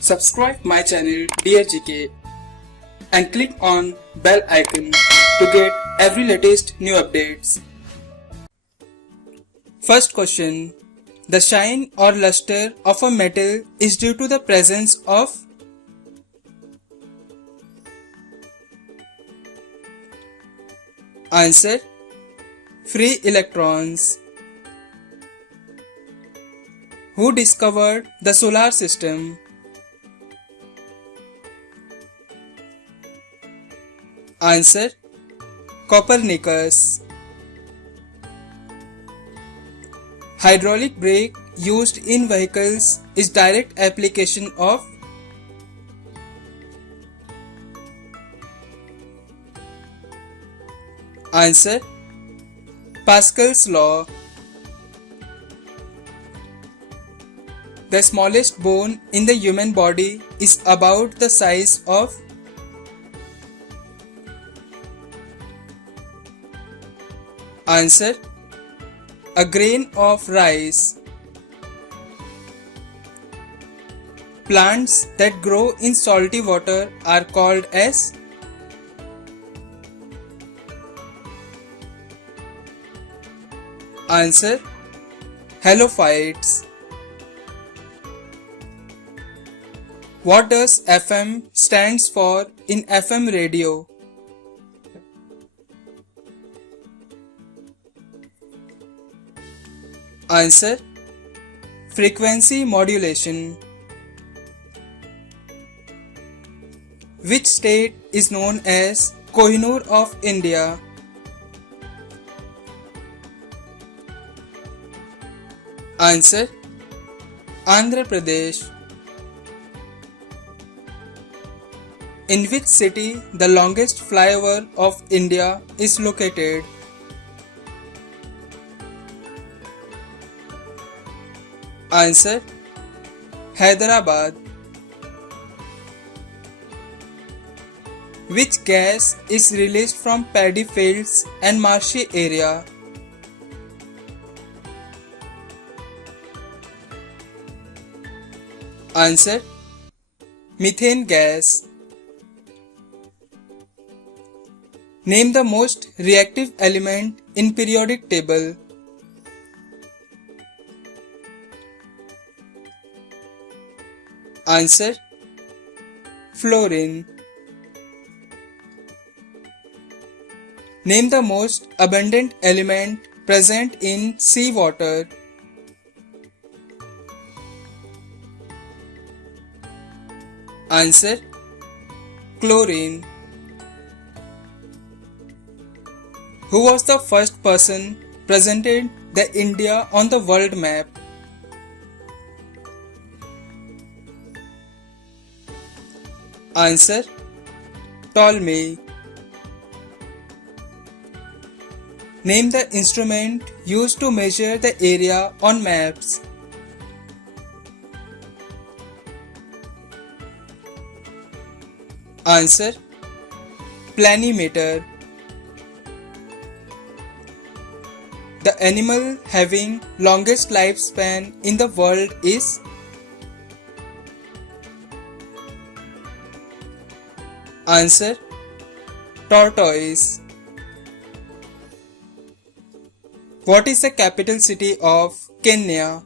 Subscribe my channel Dear GK and click on bell icon to get every latest new updates. First question. The shine or luster of a metal is due to the presence of Answer. Free electrons. Who discovered the solar system? Answer. Copernicus. Hydraulic brake used in vehicles is direct application of Answer. Pascal's law. The smallest bone in the human body is about the size of Answer. A grain of rice. Plants that grow in salty water are called as Answer. Halophytes. What does FM stands for in FM radio? Answer. Frequency modulation. Which state is known as Kohinoor of India? Answer. Andhra Pradesh. In which city the longest flyover of India is located? Answer. Hyderabad. Which gas is released from paddy fields and marshy area? Answer. Methane gas. Name the most reactive element in periodic table. Answer. Fluorine. Name the most abundant element present in seawater. Answer. Chlorine. Who was the first person presented the India on the world map? Answer. Ptolemy. Name the instrument used to measure the area on maps. Answer. Planimeter. The animal having longest lifespan in the world is Answer. Tortoise. What is the capital city of Kenya?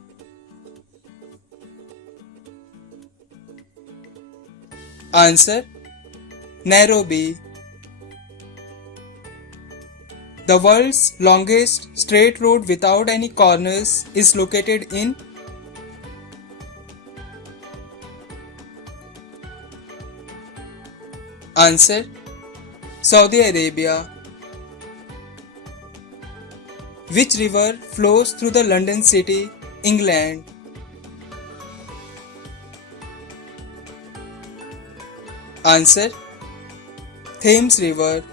Answer. Nairobi. The world's longest straight road without any corners is located in Answer. Saudi Arabia. Which river flows through the London city, England? Answer. Thames River.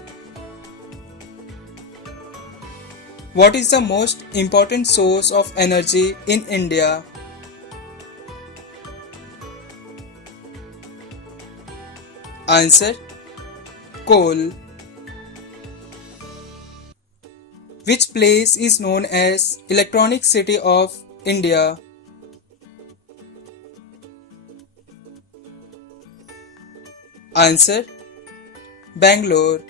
What is the most important source of energy in India? Answer. Coal. Which place is known as Electronic City of India? Answer: Bangalore.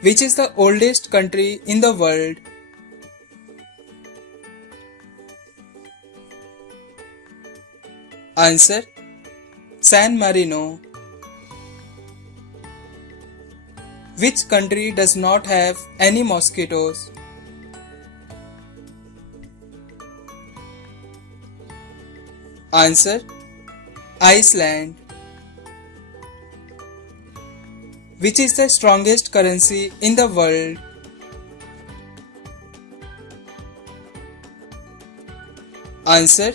Which is the oldest country in the world? Answer: San Marino. Which country does not have any mosquitoes? Answer: Iceland. Which is the strongest currency in the world? Answer: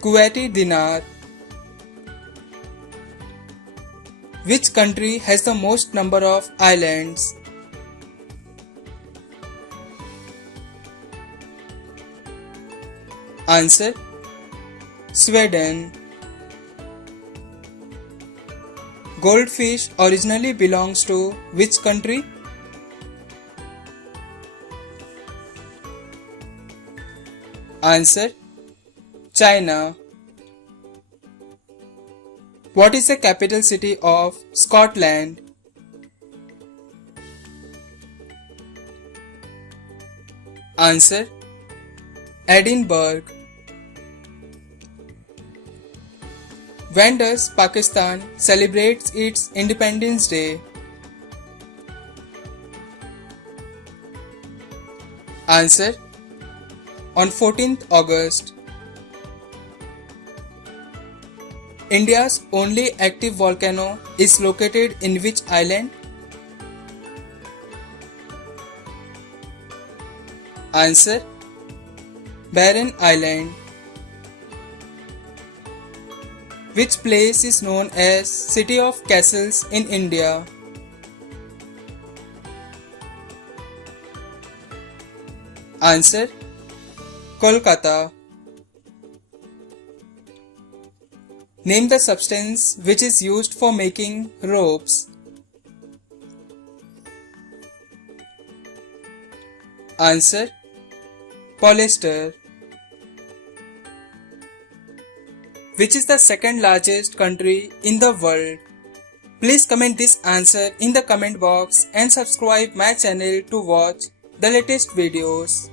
Kuwaiti dinar. Which country has the most number of islands? Answer: Sweden. Goldfish originally belongs to which country? Answer: China. What is the capital city of Scotland? Answer: Edinburgh. When does Pakistan celebrate its Independence Day? Answer: on 14th August. India's only active volcano is located in which island? Answer: Barren Island. Which place is known as City of Castles in India? Answer: Kolkata. Name the substance which is used for making ropes. Answer: Polyester. Which is the second largest country in the world? Please comment this answer in the comment box and subscribe my channel to watch the latest videos.